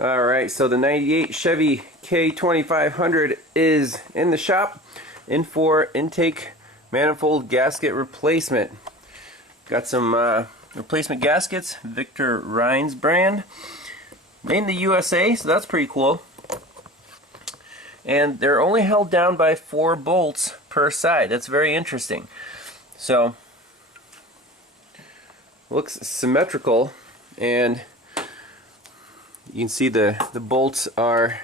Alright, so the 98 Chevy K2500 is in the shop, in for intake manifold gasket replacement. Got some replacement gaskets, Victor Rhines brand, made in the USA, so that's pretty cool. And they're only held down by 4 bolts per side. That's very interesting. So, looks symmetrical, and you can see the bolts are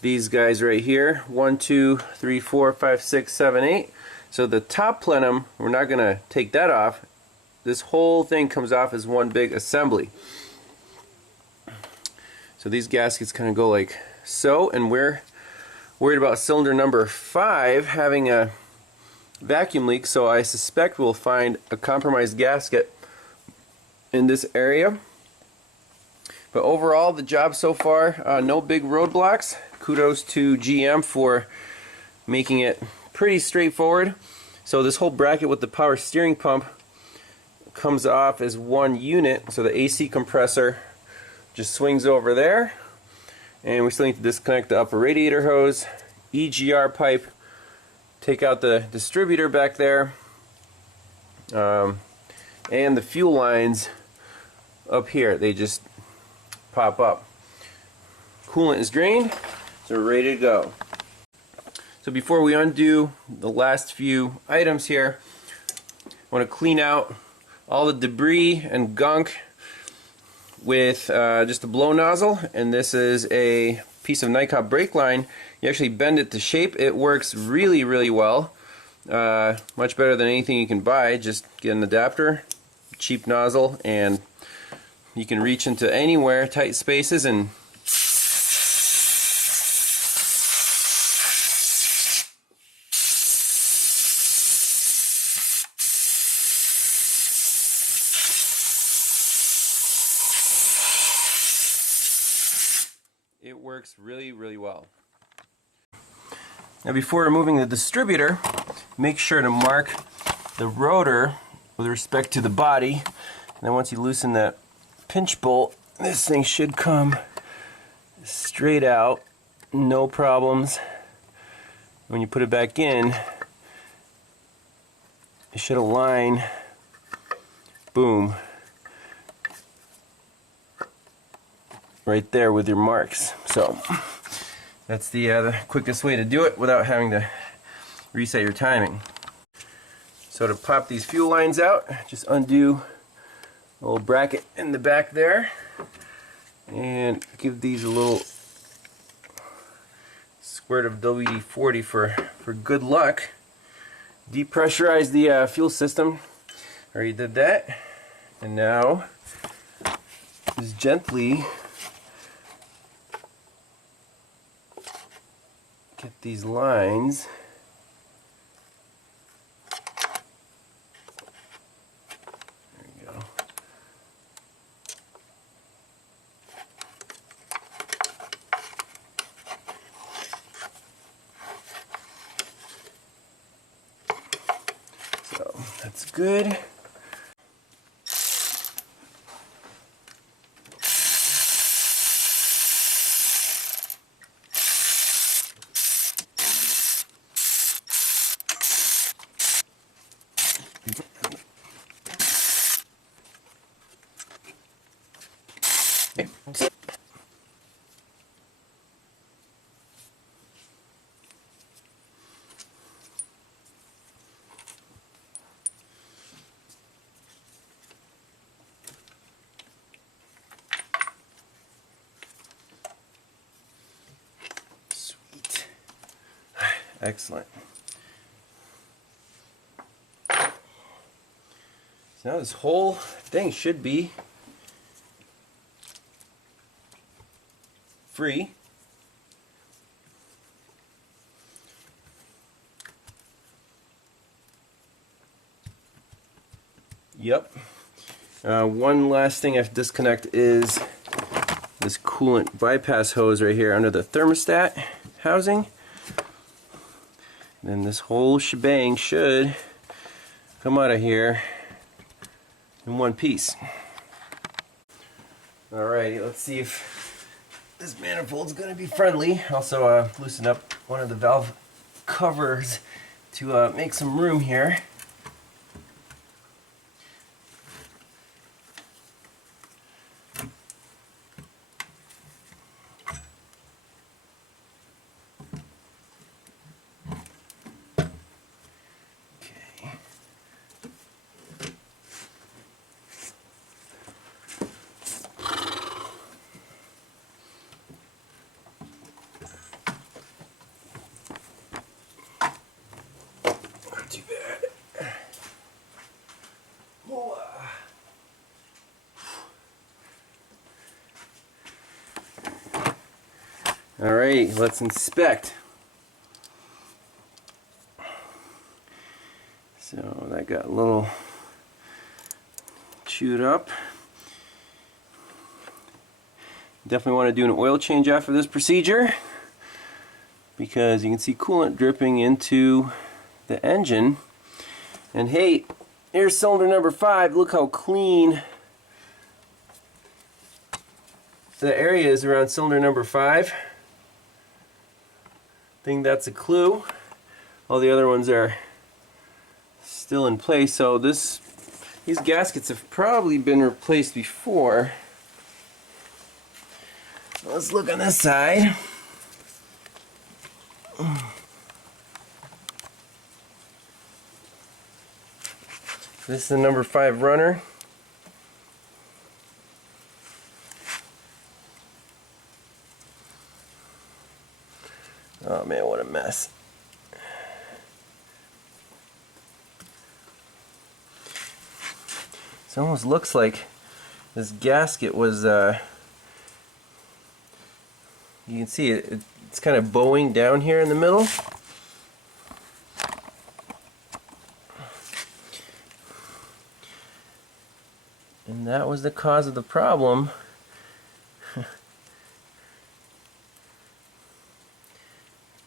these guys right here. 1, 2, 3, 4, 5, 6, 7, 8. So the top plenum, we're not going to take that off. This whole thing comes off as one big assembly. So these gaskets kind of go like so, and we're worried about cylinder number 5 having a vacuum leak, so I suspect we'll find a compromised gasket in this area. But overall, the job so far, no big roadblocks. Kudos to GM for making it pretty straightforward. So this whole bracket with the power steering pump comes off as one unit, so the AC compressor just swings over there, and we still need to disconnect the upper radiator hose, EGR pipe, take out the distributor back there, and the fuel lines up here, they just pop up. Coolant is drained, so we're ready to go. So before we undo the last few items here, I want to clean out all the debris and gunk with just a blow nozzle, and this is a piece of Nycop brake line. You actually bend it to shape. It works really, really well. Much better than anything you can buy. Just get an adapter, cheap nozzle, and you can reach into anywhere, tight spaces, and it works really, really well. Now before removing the distributor, make sure to mark the rotor with respect to the body, and then once you loosen that pinch bolt, this thing should come straight out, no problems. When you put it back in, it should align, boom, right there with your marks. So that's the quickest way to do it without having to reset your timing. So to pop these fuel lines out, just undo a little bracket in the back there and give these a little squirt of WD-40 for good luck. Depressurize the fuel system. Already did that, and now just gently get these lines that's good. Excellent. So now this whole thing should be free. Yep. One last thing I have to disconnect is this coolant bypass hose right here under the thermostat housing. Then this whole shebang should come out of here in one piece. Alrighty, let's see if this manifold's going to be friendly. Also loosen up one of the valve covers to make some room here. Too bad. All right, let's inspect. So that got a little chewed up. Definitely want to do an oil change after this procedure because you can see coolant dripping into the engine. And hey, here's cylinder number 5. Look how clean the area is around cylinder number 5. I think that's a clue. All the other ones are still in place, so these gaskets have probably been replaced before. Let's look on this side. This is the number 5 runner. Oh man, what a mess. It almost looks like this gasket was, you can see it's kind of bowing down here in the middle. And that was the cause of the problem.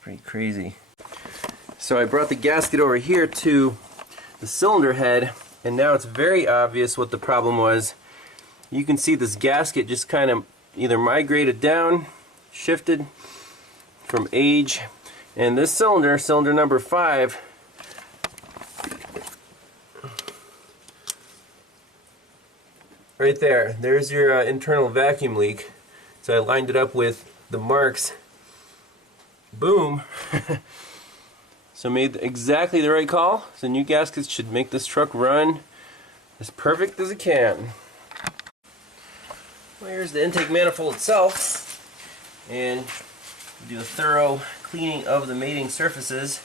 Pretty crazy. So I brought the gasket over here to the cylinder head, and now it's very obvious what the problem was. You can see this gasket just kind of either migrated down, shifted from age, and this cylinder, cylinder number 5, right there, there's your internal vacuum leak. So I lined it up with the marks. Boom. So made exactly the right call. So new gaskets should make this truck run as perfect as it can. Well, here's the intake manifold itself, and do a thorough cleaning of the mating surfaces.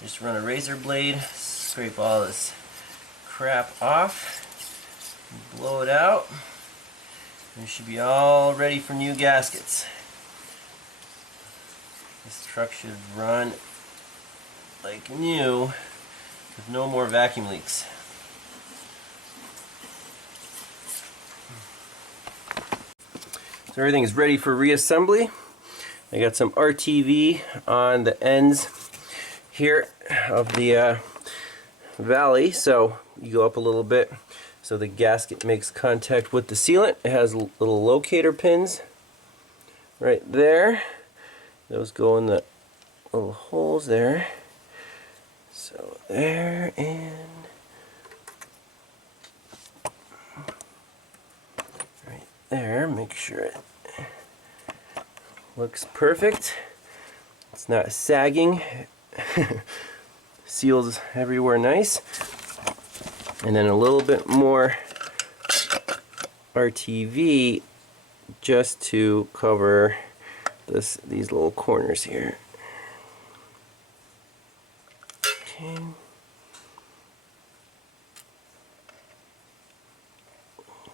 Just run a razor blade, scrape all this crap off, blow it out, and you should be all ready for new gaskets. This truck should run like new with no more vacuum leaks. So everything is ready for reassembly. I got some RTV on the ends here of the valley, so you go up a little bit so the gasket makes contact with the sealant. It has little locator pins right there. Those go in the little holes there. So there, and right there. Make sure it looks perfect. It's not sagging. Seals everywhere nice. And then a little bit more RTV just to cover these little corners here. Okay.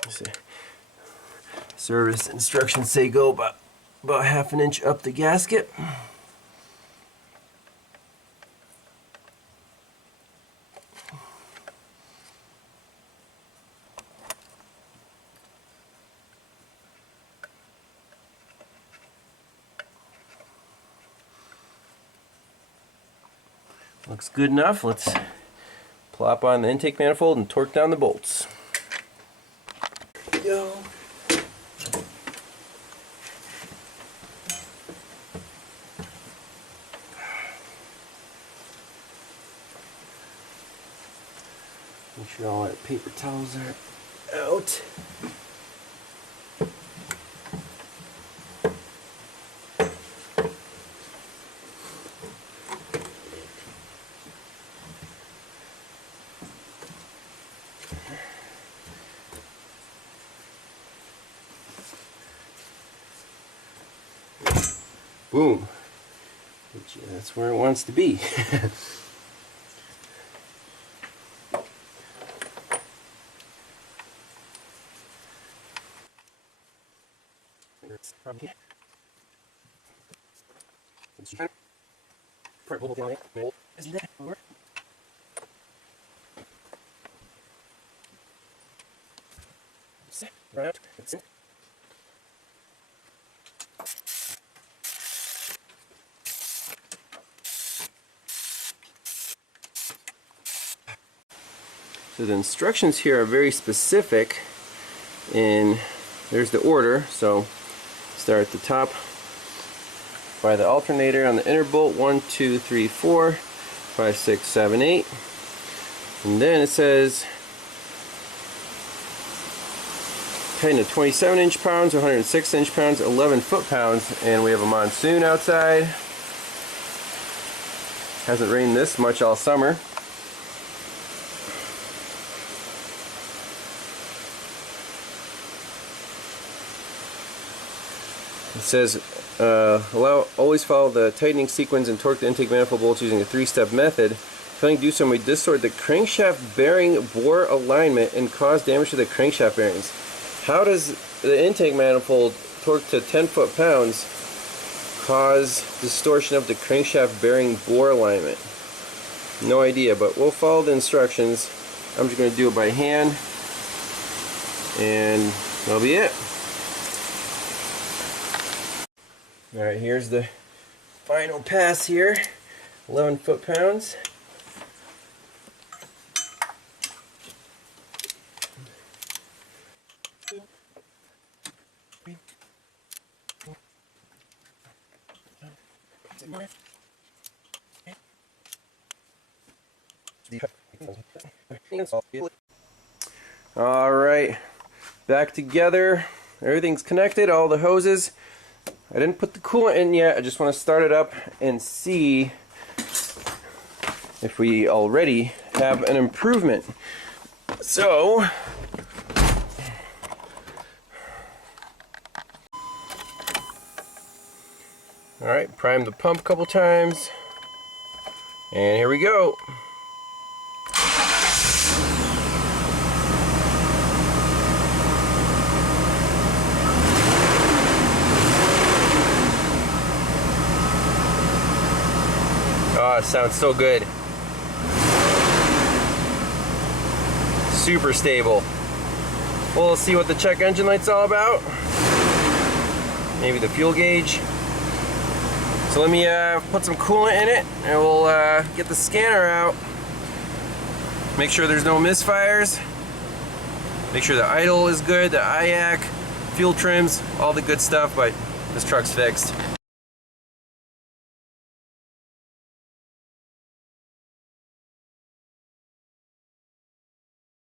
Let's see. Service instructions say go about half an inch up the gasket. Looks good enough. Let's plop on the intake manifold and torque down the bolts. Here we go. Make sure all our paper towels are out. Boom. That's where it wants to be. So the instructions here are very specific, and there's the order. So start at the top by the alternator on the inner bolt, 1, 2, 3, 4, 5, 6, 7, 8, and then it says tighten to 27 inch-pounds, 106 inch-pounds, 11 foot-pounds, and we have a monsoon outside. Hasn't rained this much all summer. It says, always follow the tightening sequence and torque the intake manifold bolts using a 3-step method. Failing to do so, we distort the crankshaft bearing bore alignment and cause damage to the crankshaft bearings. How does the intake manifold torque to 10 foot-pounds cause distortion of the crankshaft bearing bore alignment? No idea, but we'll follow the instructions. I'm just going to do it by hand, and that'll be it. Alright, here's the final pass here, 11 foot-pounds. Alright, back together. Everything's connected, all the hoses. I didn't put the coolant in yet. I just want to start it up and see if we already have an improvement. So, alright, prime the pump a couple times, and here we go. Oh, it sounds so good. Super stable. We'll see what the check engine light's all about. Maybe the fuel gauge. So let me put some coolant in it, and we'll get the scanner out. Make sure there's no misfires. Make sure the idle is good, the IAC, fuel trims, all the good stuff, but this truck's fixed.